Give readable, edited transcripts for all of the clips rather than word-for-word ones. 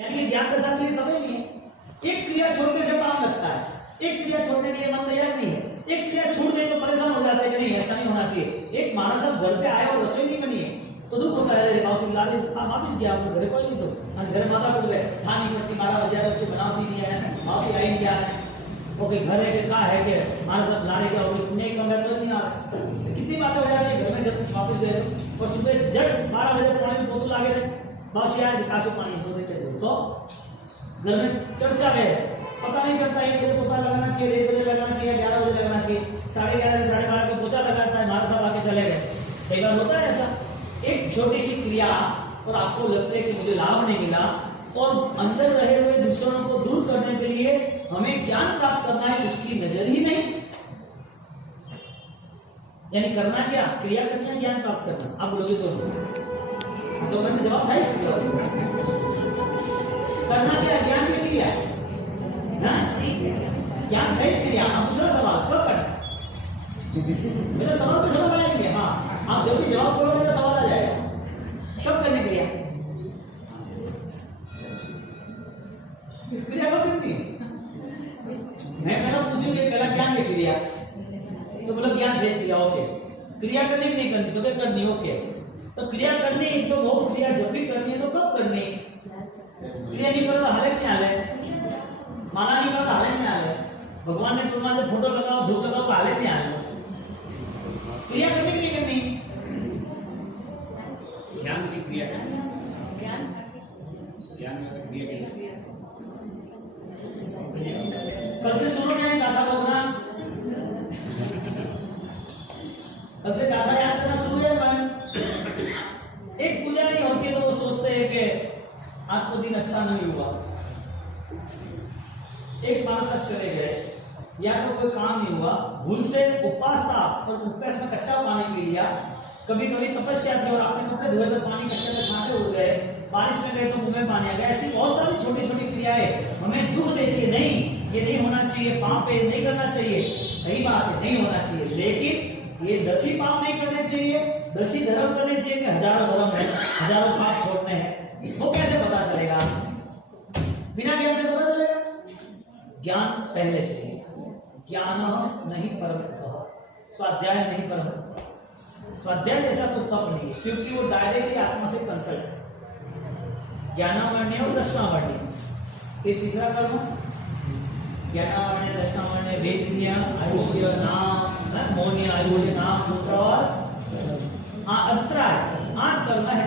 यानी कि ज्ञान दशा के लिए समय नहीं है। एक क्रिया छोड़ने से काम लगता है, एक क्रिया छोड़ने के लिए मन तैयार नहीं है। एक क्रिया छूट गई तो परेशान हो जाते हैं कि नहीं ऐसा नहीं होना चाहिए। एक मानस अब घर पे आया और रसोई नहीं बनी है तो दुख होता है, वापिस गया घर कोई नहीं तो घर माता को गए खा नहीं करती 12 बजे बच्चे बनाती नहीं है, वापसी आई क्या है ओके घर है कि कहा है कि मानस अब लाने क्या होगी नहीं कम है तो नहीं आ रहा। तो कितनी बातें हो जाती है घर में जब वापिस गए और सुबह जब 12 बजे पानी बोतल आगे रहे बस यार काशो पानी दो देते तो घर में चर्चा है, पता नहीं चलता 1 बजे पोछा लगाना चाहिए, 1 बजे लगाना चाहिए, 11 बजे लगाना चाहिए, 11:30 से 12:30 को पोछा लगाता है, मारा साहब आके चले गए। कई बार होता है ऐसा, एक छोटी सी क्रिया और आपको लगता है कि मुझे लाभ नहीं मिला और अंदर रहे हुए दूसरों को दूर करने के लिए हमें ज्ञान प्राप्त करना है, उसकी नजर ही नहीं। यानी करना क्या, क्रिया करनी है, ज्ञान प्राप्त करना। आप बोलोगे तो मैंने जवाब है करना क्या, ज्ञान की क्रिया ना, ज्ञान सही क्रिया। अब दूसरा सवाल कब करना, मेरे सवाल पे समझ आएंगे। हाँ आप जब भी जवाब करोगे तो सवाल आ जाएगा कब करने क्रिया, क्रिया कब करनी। मैं पूछूंगी पहला ज्ञान की क्रिया तो बोलो ज्ञान सही क्रिया, ओके। क्रिया करनी कि नहीं करनी, तो क्या करनी, ओके। तो क्रिया करनी तो वो क्रिया जब भी करनी है तो कब करनी, क्रिया नहीं करो तो हालत क्या है, माना नहीं करो तो हालत क्या है। भगवान ने तुम्हारे फोटो लगाओ धूप लगाओ तो हालत क्या है। क्रिया करनी कि नहीं करनी, ज्ञान की क्रिया ज्ञान क्रिया कल से सुनो क्या गाथा बोलना, कल से गाथा याद करना शुरू है। मन एक पूजा नहीं होती है तो वो सोचते हैं कि आज तो दिन अच्छा नहीं हुआ। एक मानस चले गए या तो कोई काम नहीं हुआ, भूल से उपवास था और उपवास में कच्चा पानी पी लिया, कभी कभी तपस्या थी और आपने कपड़े धोए तो पानी कच्चे में छांटे उड़ गए, बारिश में गए तो मुंह में पानी आ गया। ऐसी बहुत सारी छोटी छोटी क्रियाएं हमें दुख देती है, नहीं ये नहीं होना चाहिए, पाप है नहीं करना चाहिए, सही बात है नहीं होना चाहिए, लेकिन ये 10 ही पाप नहीं करने चाहिए, 10 ही धर्म करने चाहिए कि हजारों धर्म है, हजारों पाप छोड़ने हैं, वो कैसे पता चलेगा, बिना ज्ञान से पता चलेगा। ज्ञान पहले चाहिए, ज्ञान नहीं परम, स्वाध्याय नहीं परम। स्वाध्याय जैसा तो तप नहीं है क्योंकि वो डायरेक्टली आत्मा से कंसल्ट है। ज्ञानावरण्य और दर्शनावरण्य, ये तीसरा कर्म, ज्ञानावरण्य दर्शनावरण्य वेद्य आयुष्य नाम मौन्य आयुष्य नाम पुत्र और अत्राय 8 कर्म है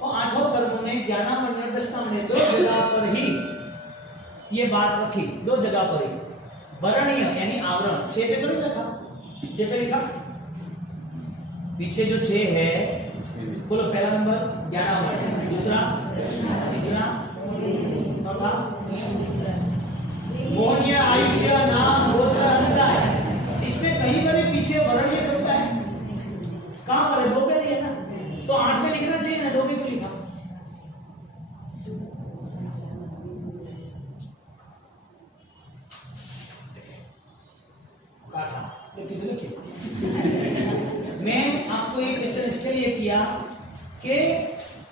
और 8 कर्म में ज्ञानावरण्य दर्शनावरण्य 2 जगह पर ही ये बात रखी, 2 जगह पर ही। वर्णीय यानी आवरण 6 पे तो नहीं लिखा, 6 पे लिखा, पीछे जो 6 है बोलो, पहला नंबर ज्ञानावरण, दूसरा तीसरा चौथा मौन्य आयुष्य नाम गोत्र अत्राय। इसमें कहीं पर पीछे वर्णीय शब्द है, कहां पर है, 2 पे दिया ना, तो 8 में लिखना चाहिए ना, 2 पे क्यों लिखा। मैं आपको एक क्वेश्चन इसके लिए किया कि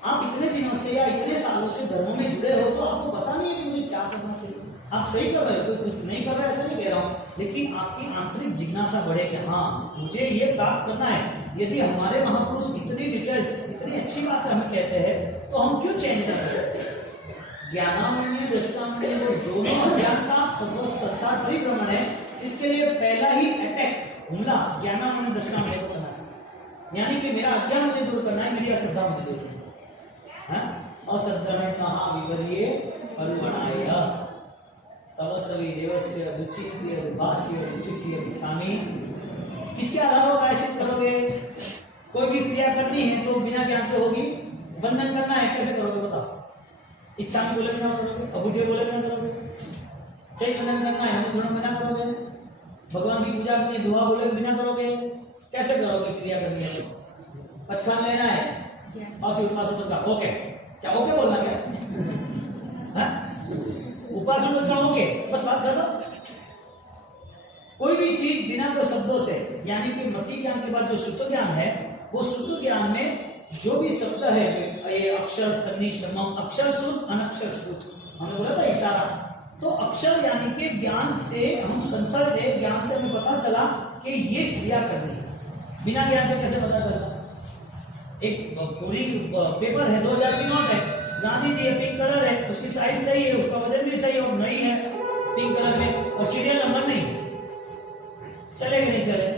आप इतने दिनों से या इतने सालों से धर्मों में जुड़े हो तो आपको पता नहीं है कि मुझे क्या करना चाहिए। आप सही कर रहे हो, कोई कुछ नहीं कर रहा है ऐसा नहीं कह रहा हूं, लेकिन आपकी आंतरिक जिज्ञासा बढ़े कि हाँ मुझे ये प्राप्त करना है। यदि हमारे महापुरुष इतनी डिटेल्स इतनी अच्छी बात हमें कहते हैं तो हम क्यों चेंज कर सकते हैं। ज्ञानावरण्य दर्शनावरण्य वो दोनों अज्ञान का वो संसार परिभ्रमण है, इसके लिए पहला ही अटैक हमला ज्ञानावरण्य दर्शनावरण्य को करना चाहिए। यानी कि मेरा अज्ञान मुझे दूर करना है, मेरी अश्रद्धा मुझे दूर करना है। अश्रद्धा में कहा विवर्ये करुणाय सर्वस्वी देवस्य रुचिर्य भाष्य रुचिर्य बिछामी। किसके आधार पर प्रायश्चित करोगे, कोई भी क्रिया करनी है तो बिना ज्ञान से होगी, बंधन करना है कैसे करोगे बताओ, इच्छा में बोले बिना करोगे, अबूझे बोले बिना करोगे, चय बंधन करना है हम थोड़ा बिना करोगे, भगवान की पूजा करनी है दुआ बोले बिना करोगे, कैसे करोगे क्रिया करनी है तो पचखान लेना है और फिर उपास का ओके, क्या ओके बोलना क्या उपास का ओके बस बात कर लो। कोई भी चीज बिना को शब्दों से, यानी कि मति ज्ञान के बाद जो सूत्र ज्ञान है वो सूत्र ज्ञान में जो भी शब्द है ये अक्षर सन्नि समम, अक्षर शुद्ध अनक्षर शुद्ध, हमने बोला था इशारा। तो अक्षर यानी कि ज्ञान से हम कंसल्ट है, ज्ञान से हमें पता चला कि ये क्रिया करनी है। बिना ज्ञान से कैसे पता चलता? एक पूरी पेपर है, 2000 की नोट है, गांधी जी है, पिंक कलर है, उसकी साइज सही है, उसका वजन भी सही है और नई है पिंक कलर में, और सीरियल नंबर नहीं, चलेगा नहीं चले?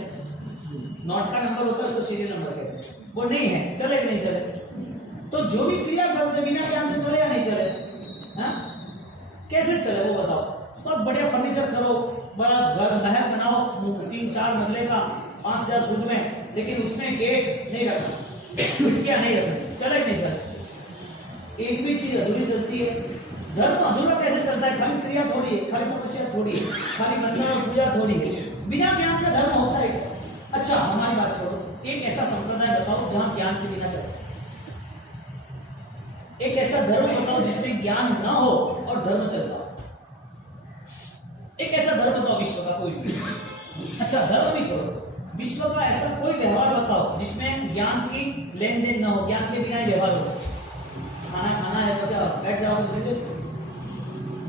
नोट का नंबर होता है उसको सीरियल नंबर कहते हैं, वो नहीं है, चलेगा नहीं चले? तो जो भी क्रिया करते बिना ज्ञान से चले या नहीं चले? हाँ? कैसे चले वो बताओ? सब बढ़िया फर्नीचर करो, बड़ा घर महल बनाओ 3-4 मंजिले का 5000 फुट में, लेकिन उसमें गेट नहीं रखना, खिड़कियां नहीं रखनी, चले नहीं चले? एक भी चीज अधूरी चलती है। धर्म अधूरा कैसे चलता है? खाली क्रिया थोड़ी है, खाली तपस्या थोड़ी है, खाली मंत्र और पूजा थोड़ी है, बिना ज्ञान का धर्म होता है। अच्छा हमारी बात छोड़ो, एक ऐसा संप्रदाय बताओ जहां ज्ञान के बिना चलता, एक ऐसा धर्म बताओ जिसमें ज्ञान ना हो और धर्म चलता हो। एक ऐसा धर्म बताओ विश्व का कोई भी। अच्छा धर्म भी छोड़ो, विश्व का ऐसा कोई व्यवहार बताओ जिसमें ज्ञान की लेन देन ना हो, ज्ञान के बिना ही व्यवहार हो। खाना खाना है तो क्या बैठ जाओगे,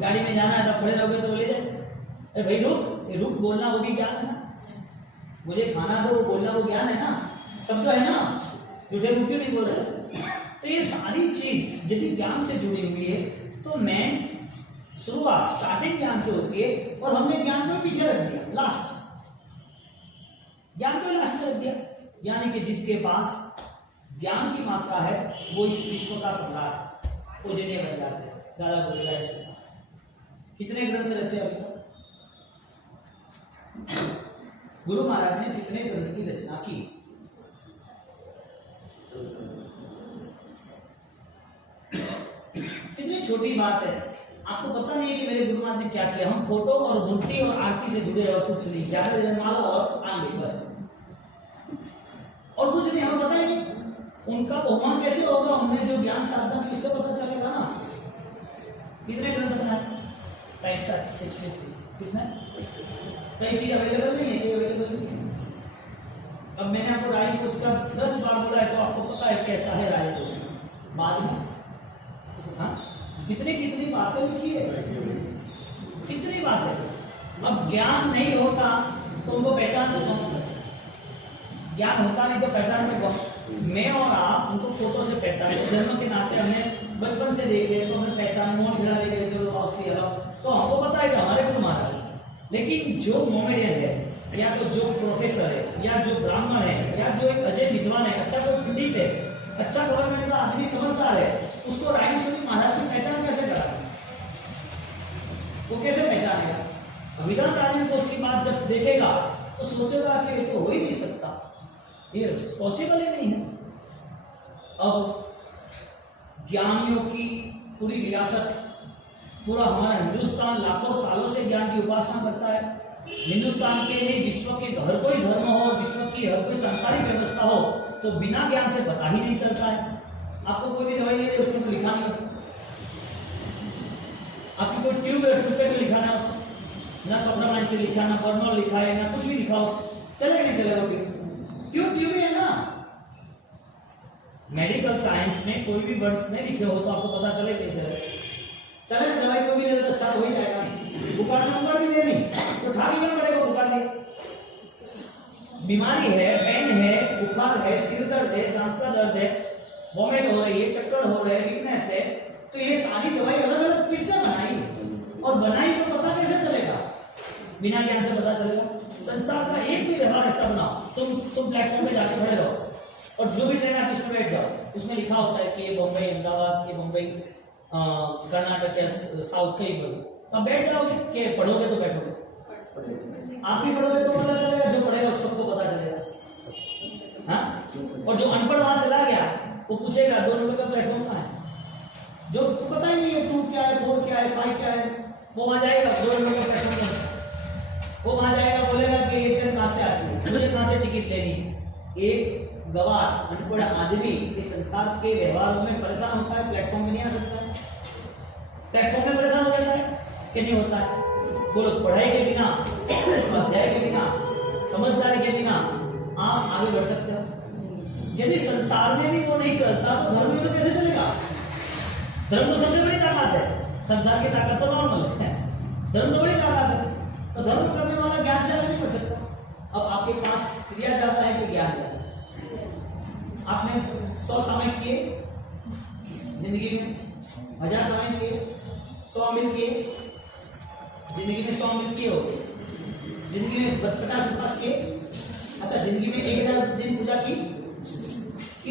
गाड़ी में जाना है तो खड़े रहोगे तो बोले जाए भाई रुक, ये रुक बोलना वो भी ज्ञान है ना, मुझे खाना दो वो बोलना वो ज्ञान है ना, शब्द है ना, झूठे मुख क्यों नहीं बोल सकते? तो ये सारी चीज यदि ज्ञान से जुड़ी हुई है तो मैं शुरुआत स्टार्टिंग ज्ञान से होती है, और हमने ज्ञान को पीछे रख दिया, लास्ट ज्ञान को लास्ट में रख दिया। यानी कि जिसके पास ज्ञान की मात्रा है वो इस विश्व का सम्राट पूजनीय बन जाते हैं। गाला बोलेगा इसमें कितने ग्रंथ रचे अभी तक? गुरु महाराज ने कितने ग्रंथ की रचना की? कितनी छोटी बात है, आपको पता नहीं है कि मेरे गुरु महाराज ने क्या किया। हम फोटो और मूर्ति और आरती से जुड़े और कुछ नहीं, ज्यादा माला और आंगे बस, और कुछ नहीं, हमें पता ही नहीं। उनका बहुमान कैसे होगा? हमने जो ज्ञान साधना की उससे पता चलेगा ना। कितने ग्रंथ बनाए? 63 कितना? कई चीज अवेलेबल नहीं है, कोई अवेलेबल नहीं है। अब मैंने आपको राय कोश का 10 बार बोला है तो आपको पता है कैसा है राय कोश बाद में। हाँ कितनी कितनी बातें लिखी है, कितनी बातें। अब ज्ञान नहीं होता तो उनको पहचान तो कौन, ज्ञान होता नहीं तो पहचान में कौन? मैं और आप उनको फोटो से पहचाने, जन्म के नाते हमने बचपन से देखे तो हमें पहचान, मोहन घड़ा ले गए चलो औसी तो हमको पता है कि हमारे गुरु महाराज। लेकिन जो मोमेडियन है या तो जो प्रोफेसर है या जो ब्राह्मण है या जो एक अजय विद्वान है, अच्छा कोई पंडित है, अच्छा गवर्नमेंट का आदमी समझदार है, उसको रायेश्वरी महाराज की पहचान कैसे करा? वो कैसे पहचानेगा? विधान राजन को उसकी बात जब देखेगा तो सोचेगा कि ये तो हो ही नहीं सकता, ये पॉसिबल ही नहीं है। अब ज्ञानियों की पूरी विरासत, पूरा हमारा हिंदुस्तान लाखों सालों से ज्ञान की उपासना करता है। हिंदुस्तान के नहीं विश्व के हर कोई धर्म हो, विश्व की हर कोई सांसारिक व्यवस्था हो, तो बिना ज्ञान से पता ही नहीं चलता है। आपको कोई भी दवाई नहीं दे उसमें तो लिखा नहीं होता, आपकी कोई ट्यूब है ट्यूब पे तो लिखा ना, ना सप्रामाइन से लिखा, ना फॉर्मल लिखा है, ना कुछ भी लिखा हो, चलेगा नहीं चलेगा? ट्यूब ट्यूब है ना। मेडिकल साइंस में कोई भी वर्ड्स नहीं लिखे हो तो आपको पता चले नहीं चलेगा? चलेगा? दवाई को भी ले तो अच्छा हो ही जाएगा। बुखार का नंबर भी ले नहीं तो ठाक ही पड़ेगा बुखार ले। बीमारी है, पेन है, बुखार है, सिर दर्द है, दांत का दर्द है, वॉमिट हो रही है, चक्कर हो रहे हैं, वीकनेस है, तो ये सारी दवाई अलग अलग किसने बनाई? और बनाई तो पता कैसे चलेगा? बिना ज्ञान से पता चलेगा? संसार का एक भी व्यवहार ऐसा बनाओ, तुम प्लेटफॉर्म पे जाके खड़े रहो और जो भी ट्रेन आती है उसमें बैठ जाओ, उसमें लिखा होता है कि ये बम्बई अहमदाबाद, ये बम्बई कर्नाटक या साउथ का ही बोलो, तब बैठ जाओगे कि पढ़ोगे तो बैठोगे? आप भी पढ़ोगे तो पता चलेगा, जो पढ़ेगा सबको पता चलेगा। हाँ? और जो अनपढ़ वहां चला गया वो पूछेगा 2 नंबर का प्लेटफॉर्म कहाँ है? जो पता ही नहीं है 2 क्या है, 4 क्या है, 5 क्या है, वो वहां जाएगा 2 नंबर का प्लेटफॉर्म, वो वहां जाएगा बोलेगा कि ये ट्रेन कहां से आती है, मुझे कहां से टिकट लेनी है। एक गवार अनपढ़ आदमी इस संसार के व्यवहारों में परेशान होता है, प्लेटफॉर्म में नहीं आ सकता है। प्लेटफॉर्म में परेशान हो जाता है कि नहीं होता है? बोलो, पढ़ाई के बिना, अध्याय के बिना, समझदारी के बिना आप आगे बढ़ सकते हो? यदि संसार में भी वो नहीं चलता तो धर्म में तो कैसे चलेगा? धर्म तो सबसे बड़ी ताकत है, संसार की ताकत तो नॉर्मल है, धर्म तो बड़ी ताकत है। तो धर्म करने वाला ज्ञान से अलग नहीं कर सकता। अब आपके पास क्रिया जाता है कि ज्ञान जाता है? आपने 100 समय किए जिंदगी में, 1000 समय किए, 100 अमृत किए जिंदगी में, 100 अमृत किए हो जिंदगी में, 50 किए। अच्छा, जिंदगी में 1000 दिन पूजा की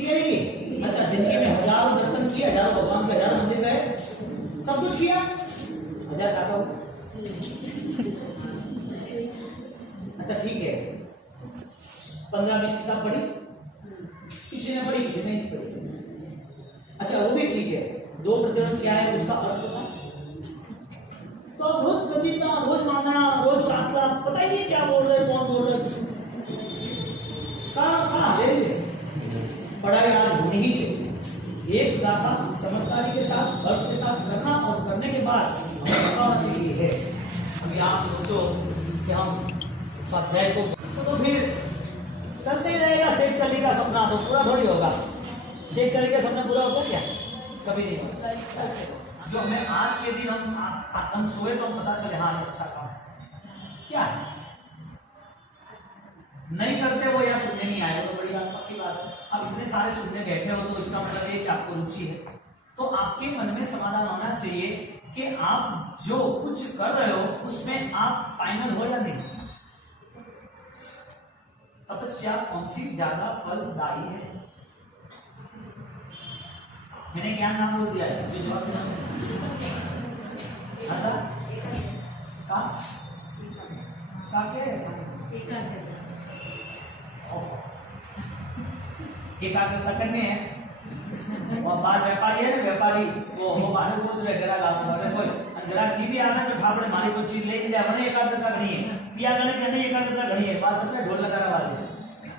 करेगी। अच्छा, जिंदगी में हजारों दर्शन किए, हजारों भगवान के हजारों मंदिर गए, सब कुछ किया, 1000 टाका। अच्छा ठीक है, 15-20 किताब पढ़ी, किसी ने पढ़ी किसी ने नहीं पढ़ी। अच्छा वो भी ठीक है, 2 प्रचरण क्या है उसका अर्थ पता, तो रोज गीता, रोज मानना, रोज 7 लाख, पता ही नहीं क्या बोल रहे, कौन बोल रहे, कहाँ है। पढ़ाई आज होनी ही चाहिए, एक गाथा समझदारी के साथ, अर्थ के साथ करना, और करने के बाद हमें पता होना चाहिए है। अभी आप सोचो कि हम स्वाध्याय को तो फिर चलते ही रहेगा, शेख चली का सपना तो पूरा थोड़ी होगा। शेख चली का सपना पूरा होता क्या? कभी नहीं होता। जो हमें आज के दिन हम सोए तो हम पता चले हाँ ये अच्छा काम है, क्या है नहीं करते वो या सुनने नहीं आए, वो तो बड़ी बात पक्की बात है। अब इतने सारे सुनने बैठे हो तो इसका मतलब है कि आपको रुचि है, तो आपके मन में समाधान होना चाहिए कि आप जो कुछ कर रहे हो उसमें आप फाइनल हो या नहीं। तपस्या कौन सी ज्यादा फलदायी है? मैंने ज्ञान नाम बोल दिया है, जो जवाब एकाग्रता करने हैं। और बाहर व्यापारी है ना, व्यापारी वो बाहर बोल रहे ग्राहक आप कोई ग्राहक टीवी आना तो ठापड़े मारी कोई चीज ले जाए, मैंने एकाग्रता करनी है, पिया करने एकाग्रता करनी है। बात मतलब ढोल लगा रहा है,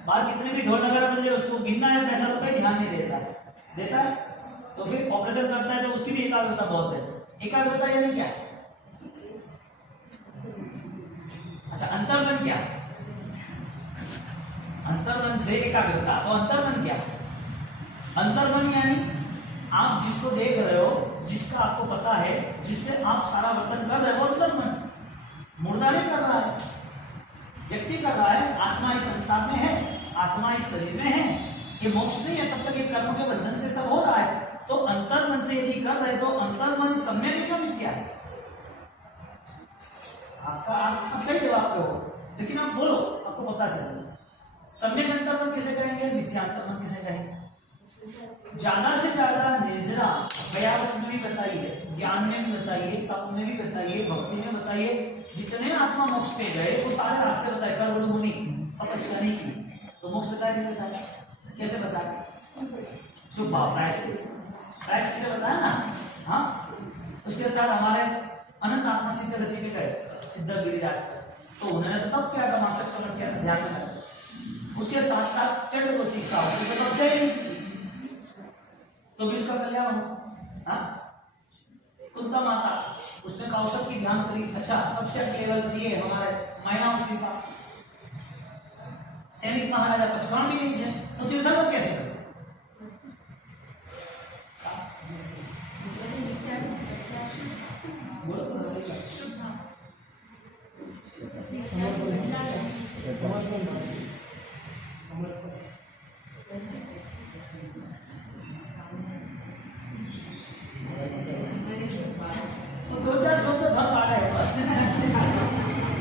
बाहर कितने भी ढोल लगा रहा है, उसको गिनना है पैसा तो कोई ध्यान नहीं देता है, तो फिर ऑपरेशन करता है तो उसकी भी एकाग्रता बहुत है। एकाग्रता यानी क्या है? अच्छा अंतर्मन क्या है? अंतर्मन से एकाग्रता, तो अंतर्मन क्या है? अंतर्मन यानी आप जिसको देख रहे हो, जिसका आपको पता है, जिससे आप सारा वर्तन कर रहे हो, अंतर्मन। मुर्दा नहीं कर रहा है, व्यक्ति कर रहा है। आत्मा इस संसार में है, आत्मा इस शरीर में है, ये मोक्ष नहीं है तब तक ये कर्म के बंधन से सब हो रहा है। तो अंतर्मन से यदि कर रहे तो अंतर्मन सम्यक में क्यों मिथ्या है? आप सही जवाब पे हो, लेकिन आप बोलो, आपको पता चले सम्यक अंतर्मन किसे कहेंगे, मिथ्या अंतर्मन किसे कहेंगे? ज्यादा से ज्यादा निर्जरा व्यावच में भी बताइए, ज्ञान में भी बताइए, तप में भी बताइए, भक्ति में बताइए, जितने आत्मा मोक्ष पे गए वो सारे रास्ते बताए। कर्म मुनि तपस्या नहीं की तो मोक्ष बताया नहीं बताया, कैसे बताया? शुभ भाव प्रायश्चित से बताया ना। हाँ, उसके साथ हमारे अनंत आत्मा सिद्ध गति में गए, सिद्ध गिरिराज पर, तो उन्होंने तो तब क्या तमाशा समझ किया, ध्यान में। उसके साथ साथ चंद्र को सीखा, उसके तब से तो भी उसका कल्याण हो। कुंता माता उसने कौशल की ध्यान करी, अच्छा तब से केवल दिए हमारे महिलाओं सीखा। सैनिक महाराजा पचवान भी नहीं थे तो तीर्थंकर कैसे करे? दो चार शब्द धर्म आ गए,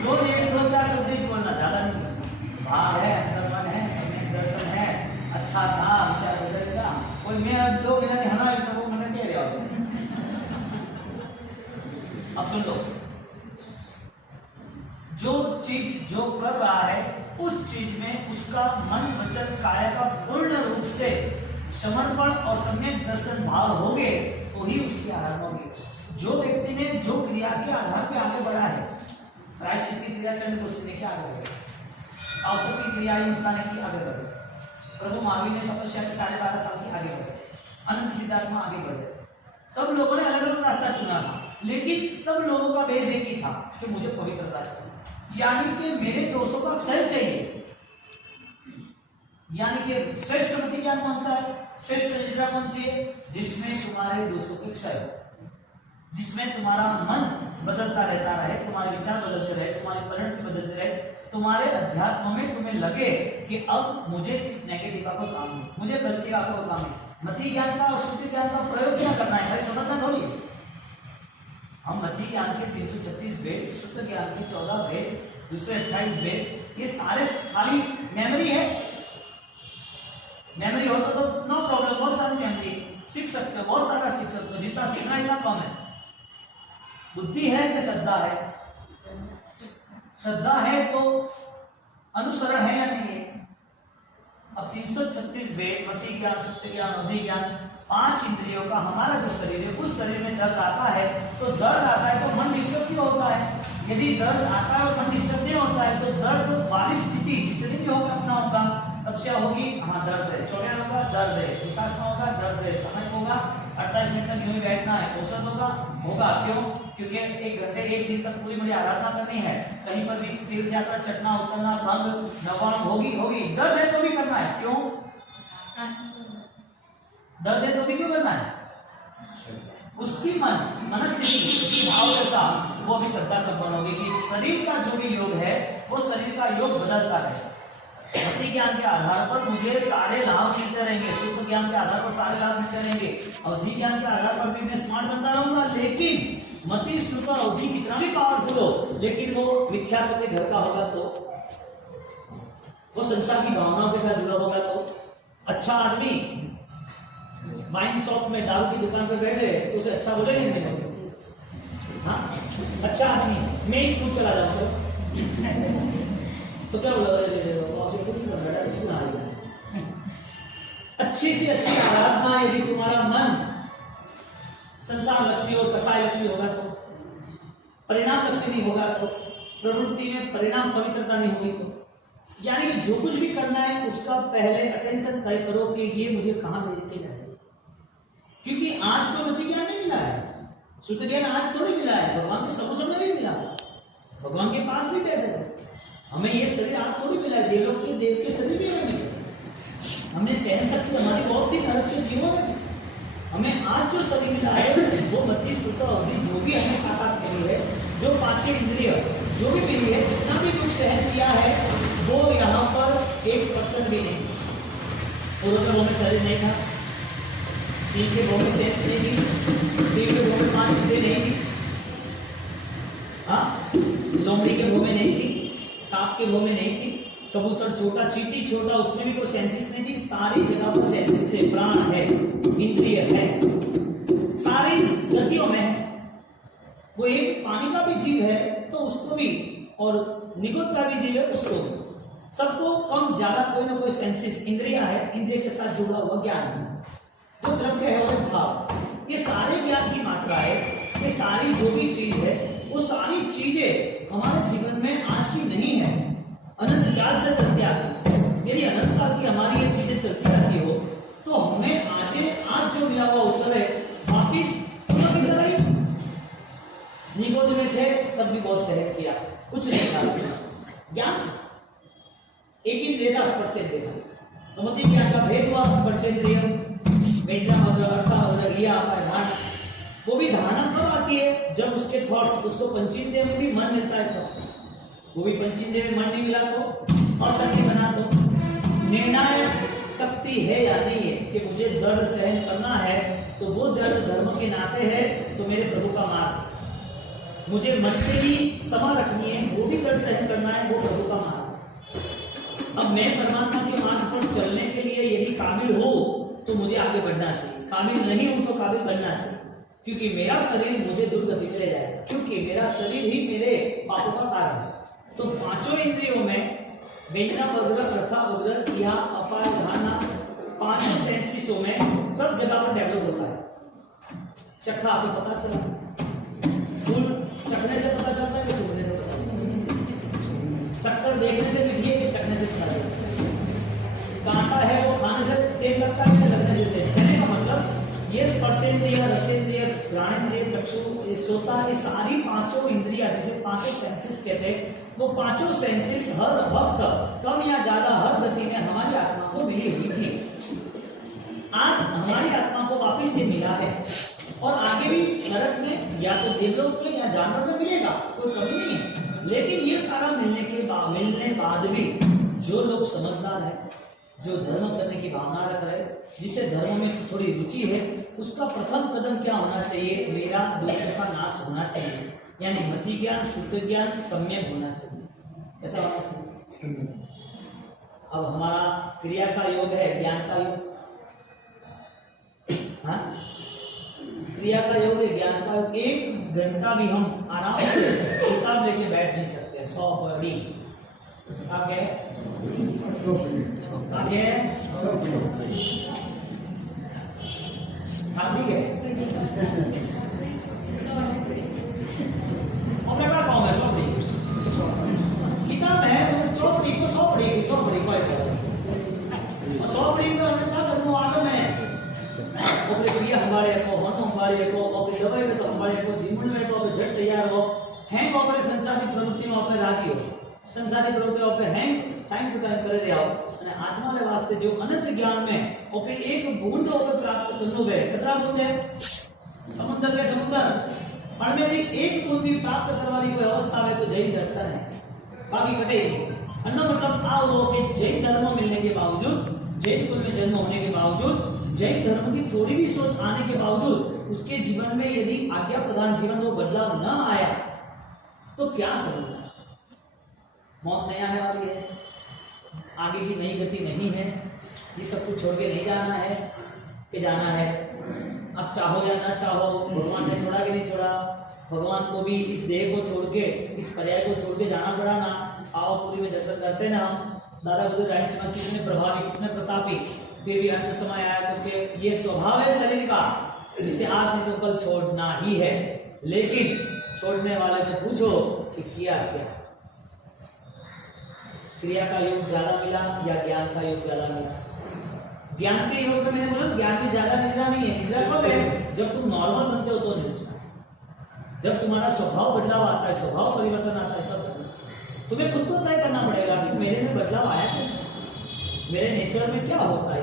रोज एक 2-4 शब्द ही बोलना, ज्यादा नहीं। भाव है, अंतर्मन है, सम्यक दर्शन है, अच्छा था, विषय बदलेगा। कोई मैं अब 2 मिनट हना तो वो मैंने कह दिया। अब सुन लो, जो चीज जो कर रहा है उस चीज में उसका मन वचन काया का पूर्ण रूप से समर्पण और सम्यक दर्शन भाव होंगे तो ही उसकी आराधना होगी। जो व्यक्ति ने जो क्रिया के आधार पे आगे बढ़ा है, प्रायश्चित की क्रिया चंद्र को सीखने के आगे बढ़े, अवसर की क्रिया युक्ताने की आगे बढ़े, प्रभु महावीर ने तपस्या के 12.5 साल की आगे बढ़े, अनंत सिद्धार्थ में आगे बढ़े। सब लोगों ने अलग अलग रास्ता चुना था, लेकिन सब लोगों का बेस एक ही था कि मुझे पवित्रता चाहिए, यानी कि मेरे दोषों का क्षय चाहिए, यानी कि श्रेष्ठ मति ज्ञान कौन सा है? श्रेष्ठ निद्रा कौन सी है? जिसमें तुम्हारे दोषों के क्षय हो, जिसमें तुम्हारा मन बदलता रहता रहे, तुम्हारे विचार बदलते रहे, तुम्हारी परिणति बदलते रहे, तुम्हारे अध्यात्म में तुम्हें लगे कि अब मुझे इस नेगेटिव का कोई काम नहीं, मुझे गलती का कोई काम नहीं। मति ज्ञान का और शुद्धि ज्ञान का प्रयोग क्या करना है, खाली समझना थोड़ी। हम मति ज्ञान के 336 वेद, शुद्ध ज्ञान के 14 वेद, दूसरे 28 वेद, ये सारे खाली मेमोरी है। मेमोरी होता तो नो प्रॉब्लम, बहुत सारी मेमोरी सीख सकते हो, बहुत सारा सीख सकते हो, जितना सीखना इतना कम है। बुद्धि है कि श्रद्धा है? श्रद्धा है तो अनुसरण है या नहीं है? अब 336 वेद, मति ज्ञान, शुद्ध ज्ञान, अवधि ज्ञान, 5 इंद्रियों का हमारा जो शरीर है, उस शरीर में दर्द आता है तो दर्द आता है तो मन डिस्टर्ब क्यों होता है? यदि दर्द आता है और मन डिस्टर्ब नहीं होता है तो दर्द वाली स्थिति जितनी भी होगा अपना होगा, तपस्या होगी, हाँ दर्द है, चौड़िया होगा दर्द है, विकास होगा दर्द है, समय होगा 28 मिनट तक यूं ही बैठना है, औसत होगा क्यों? क्योंकि 1 घंटे 1 दिन तक पूरी बड़ी आराधना करनी है, कहीं पर भी तीर्थ यात्रा चढ़ना उतरना संग नवान होगी, दर्द है तो भी करना है, क्यों? दर्द है तो भी क्यों करना है? उसकी मनस्थिति भाव के साथ वो भी श्रद्धा संपन्न होगी कि शरीर का जो भी योग है वो शरीर का योग बदलता है। मति ज्ञान के आधार पर मुझे सारे लाभ मिलते रहेंगे, शुद्ध ज्ञान के आधार पर सारे लाभ मिलते रहेंगे, अवधि ज्ञान के आधार पर भी मैं स्मार्ट बनता रहूंगा। लेकिन मति, श्रुत और अवधि कितना भी पावरफुल हो, लेकिन वो मिथ्यात्व के घर का होगा तो, वो संसार की भावनाओं के साथ जुड़ा होगा तो, अच्छा आदमी वाइन शॉप में दारू की दुकान पर बैठे तो उसे अच्छा बोलेंगे नहीं? हाँ, अच्छा आदमी मैं ही खुद चला जाऊँ तो क्या बोला? अच्छी से अच्छी आराधना यदि तुम्हारा मन संसार लक्ष्य और कसाय लक्ष्य होगा तो, परिणाम लक्ष्य नहीं होगा तो, प्रवृत्ति में परिणाम पवित्रता नहीं होगी तो, यानी कि जो कुछ भी करना है उसका पहले अटेंशन तय करो कि ये मुझे कहां लेके जाए। क्योंकि आज को मति ज्ञान नहीं मिला है, शुद्ध ज्ञान आज थोड़ी मिला है, भगवान के समूह में भी मिला, भगवान के पास भी बैठे थे। हमें ये शरीर आज थोड़ी मिला है, देवलोक के देव के शरीर भी हमें मिले, हमने सहन शक्ति हमारी बहुत थी नरक के जीवों में। हमें आज जो शरीर मिला है वो मति, श्रुत और अवधि जो भी हमें ताकत मिली है, जो 5 इंद्रिय जो भी मिली है, जितना भी कुछ सहन किया है वो यहाँ पर 1% भी नहीं। पूर्व में वो में शरीर नहीं था, सिंह के भूमि सेंस नहीं थी, सिंह के भूमि 5 इंद्रिय नहीं थी, हाँ लोमड़ी के भूमि नहीं थी, सांप के भूमि नहीं थी, कबूतर छोटा, चींटी छोटा, उसमें भी कोई सेंसिस नहीं थी। सारी जगह पर सेंसिस है, प्राण है, इंद्रिय है, सारी गतियों में है। वो एक पानी का भी जीव है तो उसको भी, और निगुत का भी जीव है उसको भी, सबको कम ज्यादा कोई ना कोई सेंसिस इंद्रिया है, इंद्रिय के साथ जुड़ा हुआ ज्ञान है, तो द्रव्य है और भाव, ये सारे ज्ञान की मात्रा है। ये सारी जो भी चीज है वो सारी चीजें हमारे जीवन में आज की नहीं है, अनंत काल से चलती आती। यदि अनंत काल की हमारी ये चीजें चलती आती हो तो हमें आज जो मिला हुआ अवसर है वापिस निगोद में थे तब भी बहुत सहन किया, कुछ नहीं था ज्ञान से, एक इंद्रिय था स्पर्शेंद्रिय था, तो मति ज्ञान का भेद हुआ स्पर्शेंद्रिय, वो भी धारणा कब आती है जब उसके थॉट्स, उसको पंचेंद्रिय में भी मन मिलता है तो, वो भी पंचेंद्रिय में मन नहीं मिला तो, और शक्ति बना तो, निर्णायक शक्ति है या नहीं है कि मुझे दर्द सहन करना है तो वो दर्द धर्म के नाते है तो मेरे प्रभु का मार्ग, मुझे मन से ही समा रखनी है वो भी दर्द सहन करना है वो प्रभु का मार्ग। अब मैं परमात्मा के मार्ग पर चलने के लिए यदि काबिल हो तो मुझे आगे बढ़ना चाहिए, काबिल नहीं हूं तो काबिल बनना चाहिए, क्योंकि मेरा शरीर मुझे दुर्गति में ले जाएगा, क्योंकि मेरा शरीर ही मेरे पापों का कारण है। तो 5 इंद्रियों में वेदना वगैरह, अर्था वगैरह, क्रिया, अपार, धारणा, 5 सेंसिसों में सब जगह पर डेवलप होता है। चखा आपको पता चला, फूल चखने से पता चलता है कि सूंघने से पता चलता है, शक्कर देखने से मीठी है कि चखने से पता चलता है, कांटा है वो खाने से तेज लगता है कि लगने से तेज। कहने का मतलब ये स्पर्शेंद्रिय, रसेंद्रिय, घ्राणेन्द्रिय, चक्षु, ये श्रोता, ये सारी पांचों इंद्रियां, जिसे पांचों सेंसेस कहते हैं, वो पांचों सेंसेस हर वक्त कम या ज्यादा हर गति में हमारी आत्मा को मिली हुई थी। आज हमारी आत्मा को वापिस से मिला है और आगे भी नरक में या तो देवलोक में या जानवर में मिलेगा, कोई कमी नहीं है। लेकिन ये सारा मिलने बाद भी जो लोग समझदार है, जो धर्म करने की भावना रख रहे, जिसे धर्म में थोड़ी रुचि है, उसका प्रथम कदम क्या होना चाहिए? मेरा दोषों का नाश होना चाहिए, यानी मति ज्ञान, शुद्ध ज्ञान, सम्यक होना चाहिए। ऐसा होना चाहिए। अब हमारा क्रिया का योग है, ज्ञान का योग, हाँ? क्रिया का योग है, ज्ञान का योग। 1 घंटा भी हम आराम से किताब लेके बैठ नहीं सकते। 100 पढ़ी आगे आगे ठीक है। और बेटा कौन है? 100 किताब है, 100 पढ़ी को 100 पढ़ी 100 पढ़ी को 100 पढ़ी को हमें क्या करना आदम है। अपने क्रिया हमारे को, मन हमारे को, अपनी दवाई में तो हमारे को, जीवन में तो अब झट तैयार हो, हैंग ऑपरे संसारिक प्रवृत्ति में आप राजी हो, संसारिक प्रवृत्ति आप हैंग टाइम टू टाइम करे रहो। અને આત્માને વાસ્તે જો અનંત જ્ઞાન में ઓકે એક બૂંદ ઓકે પ્રાપ્ત કરનો ગયે કેટલા બૂંદ है? समुद्र के समुद्र પણ में एक बूंद भी प्राप्त करवानी कोई अवस्था है तो जैन दर्शन है, बाकी कटे। अन्ना मतलब आ हो कि जैन धर्म मिलने के बावजूद, जैन कुल में जन्म होने के बावजूद, जैन धर्म की थोड़ी भी सोच आने के बावजूद उसके जीवन में यदि आज्ञा प्रधान जीवन में बदलाव न आया तो क्या समझना? मौत नहीं आने वाली है, आगे की नई गति नहीं है, ये सब कुछ छोड़ के नहीं जाना है कि जाना है। अब चाहो या ना चाहो, भगवान ने छोड़ा कि नहीं छोड़ा? भगवान को भी इस देह को छोड़ के, इस पर्याय को छोड़ के जाना पड़ा ना। आओ पूरी में दर्शन करते ना हम। दादा बुद्ध राइट समाज कितने प्रभावी, कितने प्रतापी, फिर भी अंत समय आया क्योंकि ये स्वभाव है शरीर का, इसे आज नहीं तो कल छोड़ना ही है। लेकिन छोड़ने वाले को पूछो कि किया क्या? क्रिया का योग ज्यादा मिला या ज्ञान का योग ज्यादा मिला? ज्ञान के योग में मैंने बोला ज्ञान में ज्यादा निद्रा नहीं है। निद्रा कब है? जब तुम नॉर्मल बनते हो तो निद्रा, जब तुम्हारा स्वभाव बदलाव आता है, स्वभाव परिवर्तन आता है, तब तुम्हें खुद को तय करना पड़ेगा कि मेरे में बदलाव आया है, मेरे नेचर में क्या होता है।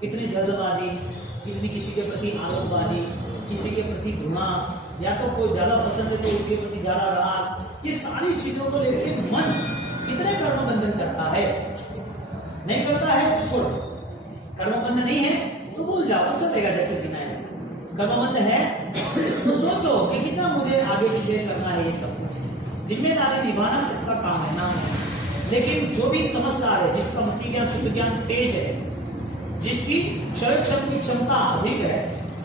कितनी जल्दबाजी, कितनी किसी के प्रति आरोपबाजी, किसी के प्रति घृणा, या तो कोई ज्यादा पसंद है तो उसके प्रति ज्यादा राग, ये सारी चीजों को लेकर मन कितने कर्म बंधन करता है। नहीं करता है तो छोड़ो, कर्म बंधन नहीं है तो भूल जाओ, चलेगा जैसे जीना है। कर्म बंधन है तो सोचो कि कितना मुझे आगे पीछे करना है, ये सब कुछ जिम्मेदारी निभाना सबका काम है ना। लेकिन जो भी समझदार है, जिसका मति ज्ञान, शुद्ध ज्ञान तेज है, जिसकी क्षय क्षमता की क्षमता अधिक है,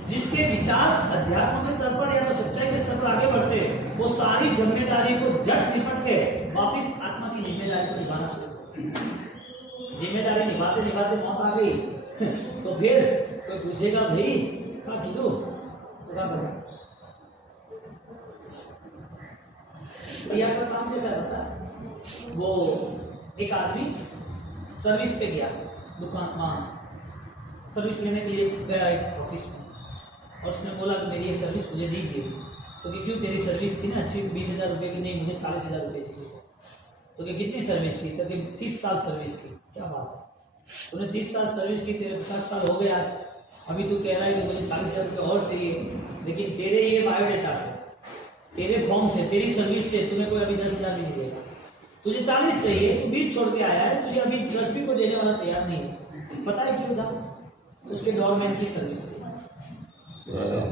जिसके विचार अध्यात्म के स्तर पर या तो सच्चाई के स्तर पर आगे बढ़ते, वो सारी जिम्मेदारी को जट निपट के वापिस आत्मा की जिम्मेदारी को निभाना शुरू। जिम्मेदारी निभाते निभाते मौत आ गई तो फिर कोई पूछेगा भाई क्या कीधु तो क्या करो? क्रिया का काम कैसा रहता है? वो एक आदमी सर्विस पे गया, दुकान वहाँ सर्विस लेने के लिए गया एक ऑफिस में, और उसने बोला कि मेरी ये सर्विस मुझे दीजिए। तो कि क्यों, तेरी सर्विस थी ना अच्छी, 20,000 रुपये की, नहीं मुझे 40,000 रुपये चाहिए। तो कि कितनी सर्विस की? तो कि 30 साल सर्विस की। क्या बात है, तूने 30 साल सर्विस की, तेरे 50 साल हो गए आज, अभी तू कह रहा है कि मुझे 40,000 रुपये और चाहिए। लेकिन तेरे ये बायोडेटा से, तेरे फॉर्म से, तेरी सर्विस से तुम्हें कोई अभी 10,000 नहीं देगा। तुझे 40 चाहिए, तू 20 छोड़ के आया है, तुझे अभी 10 भी को देने वाला तैयार नहीं है। पता है क्यों था? उसके डोरमैन की सर्विस थी।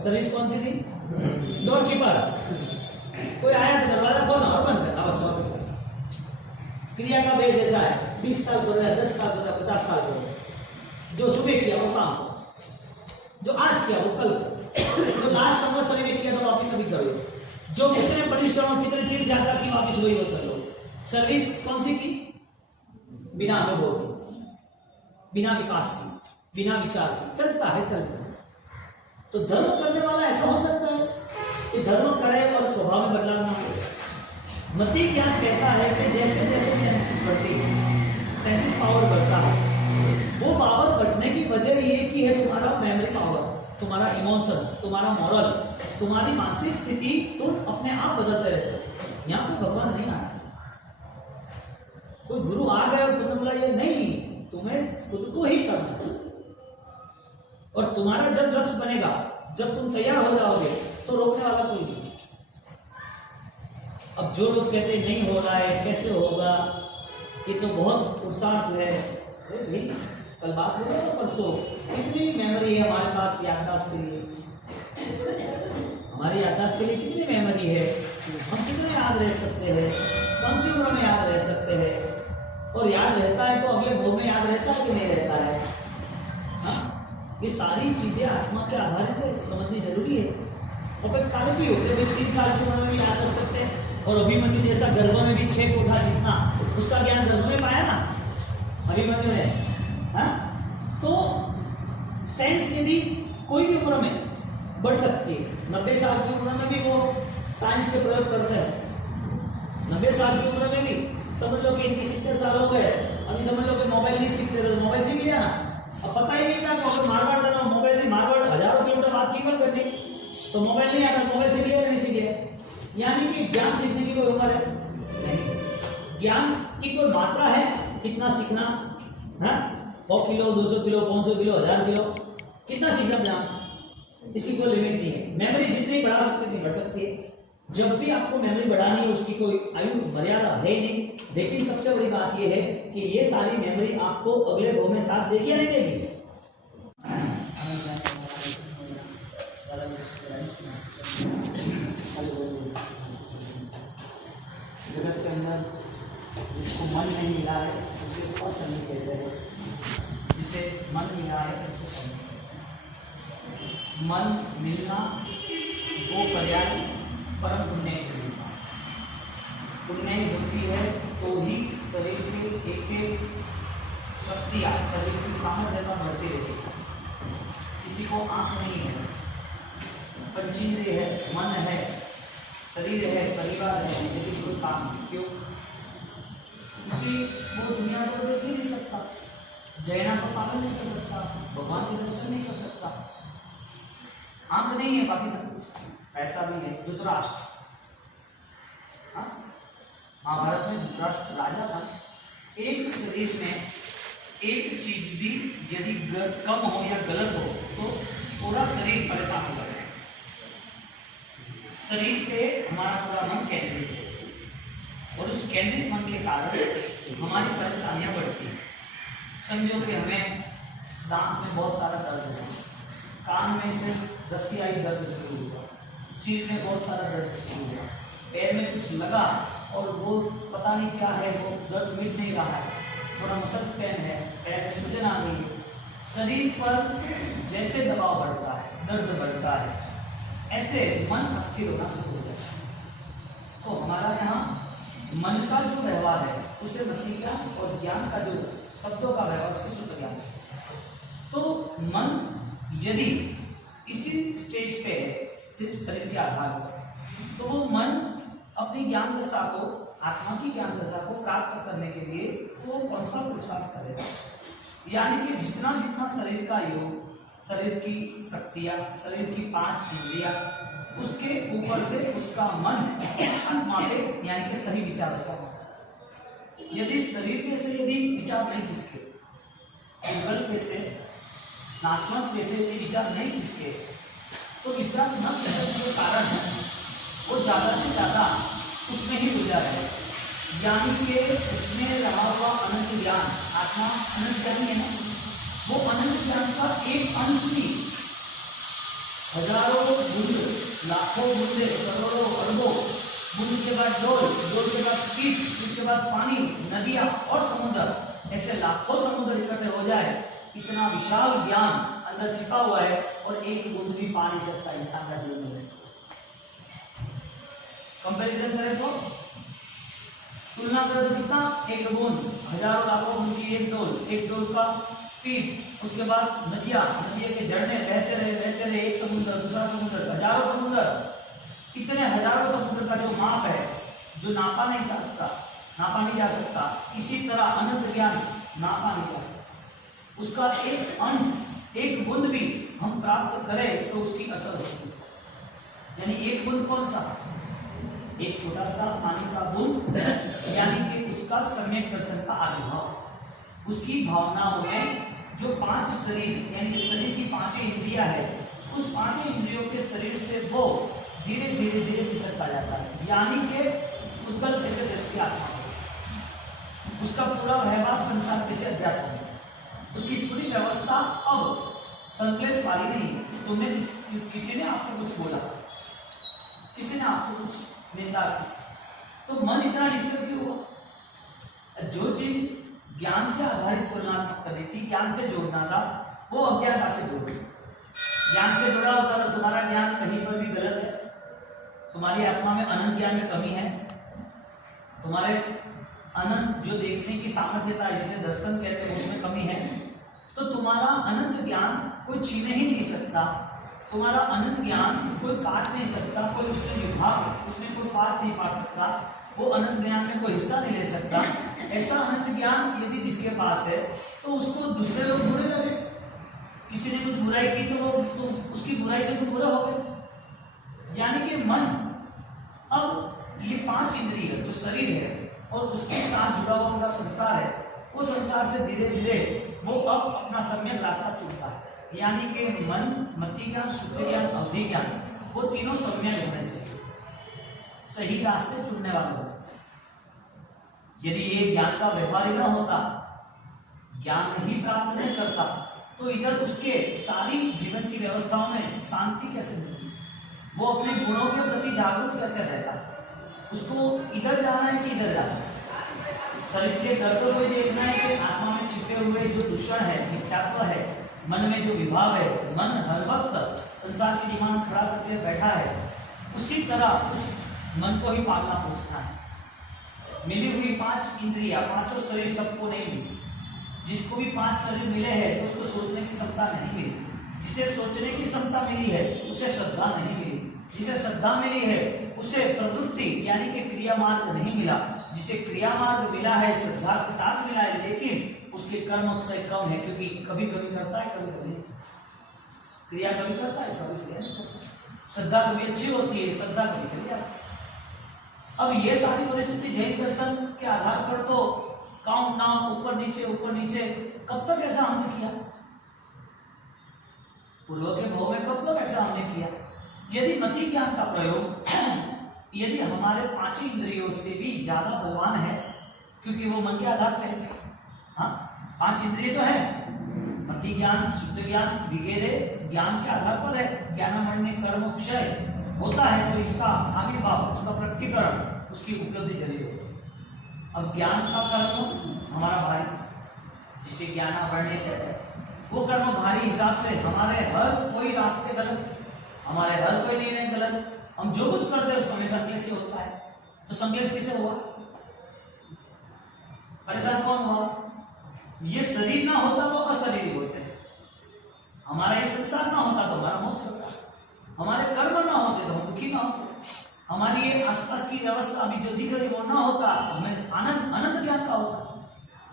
सर्विस कौन सी थी? Door keeper. कोई आया तो दरवाजा खोलना और बंद करना, बस और कुछ नहीं। क्रिया का बेस ऐसा है, 20 साल कर रहा है, 10 साल कर रहा है, 50 साल कर रहा है। जो सुबह किया वो शाम को, जो आज किया वो कल, जो लास्ट संवत्सर में किया तो वापिस अभी करो, जो कितने परिश्रम, कितने तीर्थ यात्रा की वापिस वही कर लो। सर्विस कौन सी की? बिना अनुभव की, बिना विकास की, बिना विचार की, चलता है चलता है। तो धर्म करने वाला ऐसा हो सकता है कि धर्म करे और स्वभाव में बदलाव ना हो। मति ज्ञान कहता है कि जैसे जैसे सेंसेस बढ़ती है, सेंसेस पावर बढ़ता है, वो पावर बढ़ने की वजह ये कि है तुम्हारा मेमोरी पावर, तुम्हारा इमोशंस, तुम्हारा मॉरल, तुम्हारी मानसिक स्थिति तुम अपने आप बदलते रहते हो। यहाँ पे भगवान नहीं आया, कोई गुरु आ गए और तुमने बोला ये नहीं, तुम्हें खुद को ही करना है। और तुम्हारा जब लक्ष्य बनेगा, जब तुम तैयार हो जाओगे, तो रोकने वाला कोई नहीं। अब जो लोग कहते हैं नहीं हो रहा है, कैसे होगा, ये तो बहुत पुरुषार्थ है। भाई कल बात हो गया परसों, कितनी मेमोरी है हमारे पास याददाश्त के लिए, हमारी याददाश्त के लिए कितनी मेमोरी है, हम कितने याद रह सकते हैं, कौन सी उम्र में याद रह सकते हैं, और याद रहता है तो अगले भोग में याद रहता है कि नहीं रहता है। हाँ, ये सारी चीजें आत्मा के आधारित है, समझनी जरूरी है। और फिर काले भी होते हैं, 3 साल की उम्र में भी याद कर सकते हैं। और अभिमन्यु जैसा गर्भ में भी 6 कोठा जितना उसका ज्ञान गर्भ में पाया ना अभिमन्यु ने। हाँ, तो साइंस यदि कोई भी उम्र में बढ़ सकती है, 90 साल की उम्र में भी वो साइंस के प्रयोग करते हैं। 90 साल की उम्र में भी समझ लो कि इनकी 70 साल हो गए, अभी समझ लो कि मोबाइल नहीं सीखते थे, मोबाइल सीख लिया ना, अब पता ही नहीं था कि मारवाड़ करना, मोबाइल से मारवाड़ हजारों किलोमीटर बात की बात करनी, तो मोबाइल नहीं आता, मोबाइल सीख लिया नहीं सीखे। यानी कि ज्ञान सीखने की कोई उम्र है नहीं, ज्ञान की कोई मात्रा है, कितना सीखना है, 100 किलो, 200 किलो, 500 किलो, 1000 किलो, कितना सीखना ज्ञान, इसकी कोई लिमिट नहीं है। मेमोरी जितनी बढ़ा सकती थी बढ़ सकती है। जब भी आपको मेमोरी बढ़ानी है, उसकी कोई आयु मर्यादा है ही नहीं। लेकिन सबसे बड़ी बात यह है कि ये सारी मेमोरी आपको अगले भोग में साथ देगी या नहीं देगी। जगत के अंदर जिसको मन नहीं मिला है उसे बहुत समय कहते हैं, जिसे मन मिला है उसे समय। मन मिलना वो पर्याय परम पुण्य से मिलना। पुण्य होती है तो ही शरीर की एक शक्तियाँ, शरीर की सामर्थ्यता बढ़ती रहती है। किसी को आंख नहीं है, पंचेंद्रिय है, मन है, शरीर है, परिवार है, लेकिन कोई काम नहीं। क्यों? क्योंकि वो दुनिया को देख ही नहीं सकता, जैना का पालन नहीं कर सकता, भगवान के दर्शन नहीं कर सकता। आंख नहीं है, बाकी सब कुछ, ऐसा भी है। धृतराष्ट्र, महाभारत में धृतराष्ट्र राजा था। एक शरीर में एक चीज भी यदि कम हो या गलत हो तो पूरा शरीर परेशान हो जाएगा। शरीर पे हमारा पूरा मन केंद्रित है, और उस केंद्रित मन के कारण हमारी परेशानियां बढ़ती हैं। समझो कि हमें दांत में बहुत सारा दर्द हुआ, कान में से रस्सियाई दर्द शुरू हुआ, सिर में बहुत सारा दर्द शुरू हुआ, पैर में कुछ लगा और वो पता नहीं क्या है, वो दर्द मिट नहीं रहा है, थोड़ा मसल्स पेन है, पैर में सूजन आ गई है। शरीर पर जैसे दबाव बढ़ता है, दर्द बढ़ता है, ऐसे मन अस्थिर होना शुरू हो जाता है। तो हमारा यहाँ मन का जो व्यवहार है उसे मति ज्ञान और ज्ञान का जो शब्दों का व्यवहार उसे सूत्र ज्ञान। तो मन यदि इसी स्टेज पे है सिर्फ शरीर के आधार पर, तो वो मन अपनी ज्ञान दशा को, आत्मा की ज्ञान दशा को प्राप्त करने के लिए वो कौन सा पुरुषार्थ करेगा। यानी कि जितना जितना शरीर का योग, शरीर की शक्तियाँ, शरीर की 5 इंद्रियाँ, उसके ऊपर से उसका मन आत्मा पे यानी कि सही विचार होता है। यदि शरीर पे से यदि विचार नहीं खिसके, गूगल पे से, नाशवंत पे से यदि विचार नहीं खिसके, तो विचार न खिसकने के कारण वो ज़्यादा से ज़्यादा उसमें ही गुजरा है। यानी कि उसमें रहा हुआ अनंत ज्ञान, आत्मा अनंत ज्ञान है ना, वो अनंत ज्ञान का एक अंश भी हजारों बुंद, लाखों बूंदे, करोड़ों अरबों बूंद के बाद डोल, डोल के बाद कीट, कीट के बाद पानी, नदियाँ और समुद्र, ऐसे लाखों समुद्र इकट्ठे हो जाए, इतना विशाल ज्ञान अंदर छिपा हुआ है और एक बूंद भी पा नहीं सकता इंसान का जीवन में। कंपैरिजन करें तो तुलना करें तो कितना, एक बूंद हजारों लाखों बूंद की एक डोल का पीठ, उसके बाद नदियाँ, नदियों के झरने रहते रहे, एक समुद्र, दूसरा समुद्र, हजारों समुद्र, इतने हजारों समुद्र का जो माप है, जो नापा नहीं जा सकता, इसी तरह अनंत ज्ञान नापा नहीं जा सकता। उसका एक अंश, एक बूंद भी हम प्राप्त करें तो उसकी असर होती है। यानी एक बूंद कौन सा, एक छोटा सा पानी का बूंद, यानी कि उसका सम्यक दर्शन का आविर्भाव। उसकी भावनाओं में जो 5 शरीर यानी कि शरीर की 5 इंद्रियां है, उस 5 इंद्रियों के शरीर से वो धीरे धीरे धीरे खिसकता जाता है, यानी कि उद्गल कैसे दृष्टि आत्मा हो, उसका पूरा व्यवहार संसार कैसे अध्यात्म है, उसकी पूरी व्यवस्था अब संकलेश वाली नहीं। तुमने किसी ने आपको कुछ बोला, किसी ने आपको कुछ निंदा की, तो मन इतना डिस्टर्ब क्यों हुआ? जो चीज ज्ञान से आधारित तुलना करनी थी, ज्ञान से जोड़ना था, वो अज्ञानता से जोड़। ज्ञान से जुड़ा होता तो तुम्हारा ज्ञान कहीं पर भी गलत है, तुम्हारी आत्मा में अनंत ज्ञान में कमी है, तुम्हारे अनंत जो देखने की सामर्थ्यता है जिसे दर्शन कहते हैं उसमें कमी है, तो तुम्हारा अनंत ज्ञान कोई छीन ही नहीं सकता, तुम्हारा अनंत ज्ञान कोई काट नहीं सकता, कोई उसमें विभाग, उसमें कोई फाट नहीं पा सकता, वो अनंत ज्ञान में कोई हिस्सा नहीं ले सकता। ऐसा अनंत ज्ञान यदि जिसके पास है तो उसको दूसरे लोग बुरे लगे, किसी ने कुछ बुराई की तो वो तो उसकी बुराई से तुम बुरा हो गए। यानी कि मन अब ये 5 इंद्रिय जो शरीर है और उसके साथ जुड़ा हुआ उनका संसार है, वो संसार से धीरे धीरे वो अब अपना सम्यक रास्ता चुनता है। यानी कि मन, मति ज्ञान, शुद्ध ज्ञान, अवधि ज्ञान, वो तीनों सम्यक होने चाहिए, सही रास्ते चुनने वाले होने चाहिए। यदि ये ज्ञान का व्यवहार ही न होता, ज्ञान ही प्राप्त नहीं करता, तो इधर उसके सारी जीवन की व्यवस्थाओं में शांति कैसे मिलती, वो अपने गुणों के प्रति जागरूक कैसे रहता, उसको इधर जाना है कि इधर जाना है, शरीर के दर्द को देखना है कि आत्मा में छिपे हुए जो दूषण है, मिथ्यात्व है, मन में जो विभाव है, मन हर वक्त संसार की डिमांड खड़ा करके बैठा है, उसी तरह उस मन को ही पालना पूछना है। मिली हुई 5 इंद्रियां, 5 शरीर सबको नहीं मिली, जिसको भी 5 शरीर मिले हैं तो उसको सोचने की क्षमता नहीं मिली, जिसे सोचने की क्षमता मिली है उसे श्रद्धा नहीं मिली, जिसे श्रद्धा मिली है उसे प्रवृत्ति यानी कि क्रिया मार्ग नहीं मिला, जिसे क्रिया मार्ग मिला है श्रद्धा के साथ मिला है, लेकिन उसके कर्म अक्षय कम है, क्योंकि कभी कभी करता है, कभी कभी क्रिया कभी करता है, कभी क्रिया नहीं करता। श्रद्धा कभी अच्छी होती है, श्रद्धा कभी चली जाती है। अब ये सारी परिस्थिति जैन दर्शन के आधार पर तो काउंट डाउन ऊपर नीचे कब तक ऐसा हमने किया, पूर्व के भाव में कब तक ऐसा हमने किया। यदि मति ज्ञान का प्रयोग यदि हमारे 5 इंद्रियों से भी ज्यादा बलवान है, क्योंकि वो मन के आधार पे है, हाँ 5 इंद्रिय तो है, मति ज्ञान, शुद्ध ज्ञान, विवेरे ज्ञान के आधार पर है, ज्ञानमण्य कर्म क्षय होता है, तो इसका आविर्भाव, उसका प्रकटीकरण, उसकी उपलब्धि जरूरी होती है। अब ज्ञान का कर्म हमारा भारी, जिसे ज्ञानावरण्य कहते हैं, वो कर्म भारी हिसाब से हमारे हर कोई रास्ते गलत, हमारे हर कोई निर्णय गलत, हम जो कुछ करते हैं उसको हमें संकलेश ही होता है। तो संकलेश किसे हुआ, परेशान कौन हुआ? ये शरीर ना होता तो अशरीर होते हैं, हमारा ये संसार ना होता तो हमारा मोक्ष होता, हमारे कर्म ना होते तो हम दुखी ना होते, हमारी ये आसपास की व्यवस्था अभी जो दिख रही वो ना होता तो हमें आनंद अनंत ज्ञान का होता,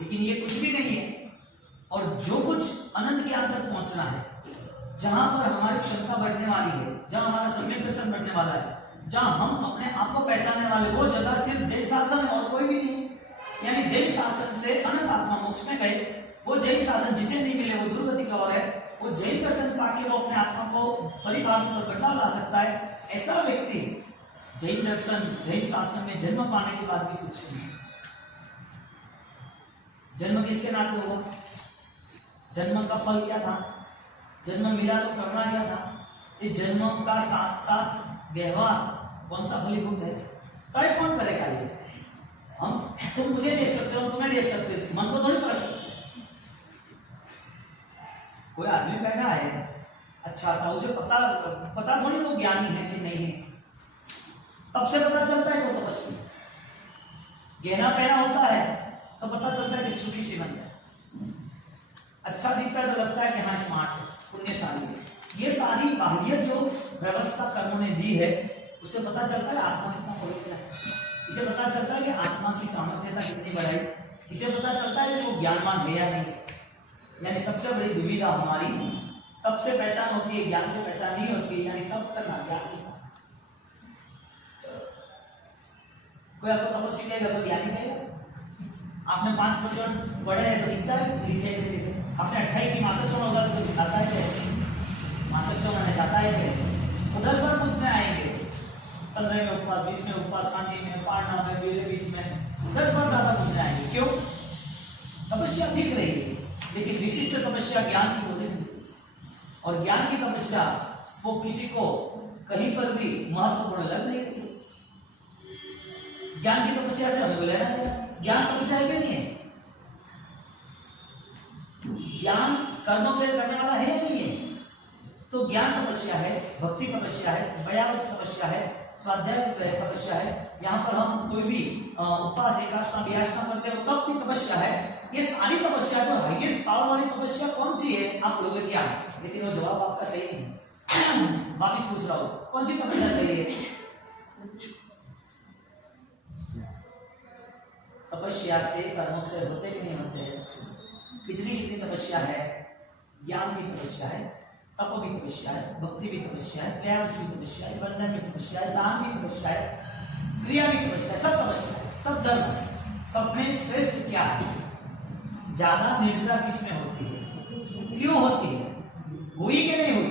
लेकिन ये कुछ भी नहीं है। और जो कुछ अनंत ज्ञान तक पहुंचना है, जहां पर हमारी क्षमता बढ़ने वाली है, जहां हमारा सम्यक दर्शन बढ़ने वाला है, जहां हम अपने आप को पहचानने वाले, वो जगह सिर्फ जैन शासन है और कोई भी नहीं। यानी जैन शासन से अनंत आत्मा मोक्ष में गए, वो जैन शासन जिसे नहीं मिले वो दुर्गति का और है, वो जैन दर्शन पाके वो अपने आत्मा को परिभावित और बदलाव ला सकता है। ऐसा व्यक्ति जैन दर्शन, जैन शासन में जन्म पाने के बाद भी कुछ नहीं। जन्म किसके नाते हुआ, जन्म का फल क्या था, जन्म मिला तो करना क्या था, इस जन्म का साथ साथ व्यवहार कौन सा फलीभूत है, तय कौन करेगा? ये हम, तुम मुझे देख सकते हो, तुम्हें देख सकते हो, मन को थोड़ी पकड़ सकते। कोई आदमी बैठा है अच्छा सा, उसे पता थोड़ी वो ज्ञानी है कि नहीं है, तब से पता चलता है वो तपस्वी, गहना पहना होता है तो पता चलता है कि सुखी सीमन है, अच्छा दिखता है तो लगता है कि हाँ स्मार्ट है, पुण्यशाली है। ये सारी बाह्य जो व्यवस्था कर्मों ने दी है, उससे पता चलता है आत्मा कितना पवित्र है, इसे पता चलता है कि आत्मा की सामर्थ्यता कितनी बढ़ाई, इसे पता चलता है कि वो ज्ञानवान है या नहीं। यानी सबसे बड़ी दुविधा हमारी तब से पहचान होती है, ज्ञान से पहचान नहीं होती है, यानी तब तक अज्ञान। कोई आपको तपस्वी कहेगा तो ज्ञानी कहेगा। आपने 5 वचन पढ़े हैं तो दिखता है लिखे लिखे। आपने 28 की मासिक चौन होगा तो दिखाता है कैसे मासिक चौन आने जाता है कैसे। वो 10 बार पूछने आएंगे, 15 में उपवास, 20 में उपवास, सांझी में, पारना में, बीच में 10 बार ज्यादा पूछने आएंगे। क्यों? तपस्या दिख रही है, लेकिन विशिष्ट तपस्या ज्ञान की होती है, और ज्ञान की तपस्या वो किसी को कहीं पर भी महत्वपूर्ण लग नहीं रही। ज्ञान की तपस्या से हमें लेना है। ज्ञान तपस्या है कि नहीं है? ज्ञान कर्मों से करने वाला है या नहीं है? तो ज्ञान तपस्या है, भक्ति तपस्या है, व्यायाम तपस्या है, स्वाध्याय तपस्या है। यहाँ पर हम कोई भी उपवास, एकादशा, व्यायाम करते हैं तब भी तपस्या है। ये सारी तपस्या जो हाईएस्ट पावर वाली तपस्या कौन सी है आप बोलोगे क्या? लेकिन वो जवाब आपका सही नहीं है। वापिस पूछ रहा हूँ, कौन सी तपस्या सही है? तपस्या से कर्मों से होते भी नहीं होते। कितनी कितनी तपस्या है, ज्ञान भी तपस्या है, तप भी तपस्या है, भक्ति भी तपस्या है, व्यायाम भी तपस्या है, बंधन भी तपस्या है, दान भी तपस्या है, क्रिया भी तपस्या है, सब तपस्या है, सब धर्म। सब में श्रेष्ठ क्या है? ज्यादा निर्जरा किसमें होती है? क्यों होती है? हुई कि नहीं हुई?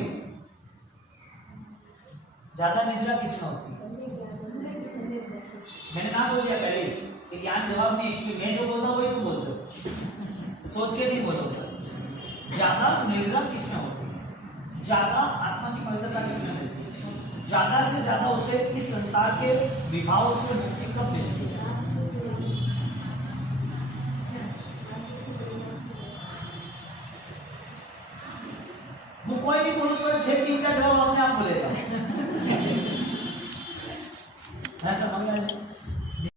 ज्यादा निर्जरा किसमें होती है? मैंने ना बोल दिया पहले कि ज्ञान जवाब नहीं, क्योंकि मैं जो बोलता हूँ वही तुम बोलते हो, सोच के नहीं बोलोगे। ज्यादा निर्जरा किसमें होती है? ज्यादा आत्मा की पवित्रता किसमें मिलती है? ज्यादा से ज्यादा उसे इस संसार के विभाव से मुक्ति कब मिलती है? वो कोई भी बोलो तो 6-3 का जवाब अपने आप बोलेगा।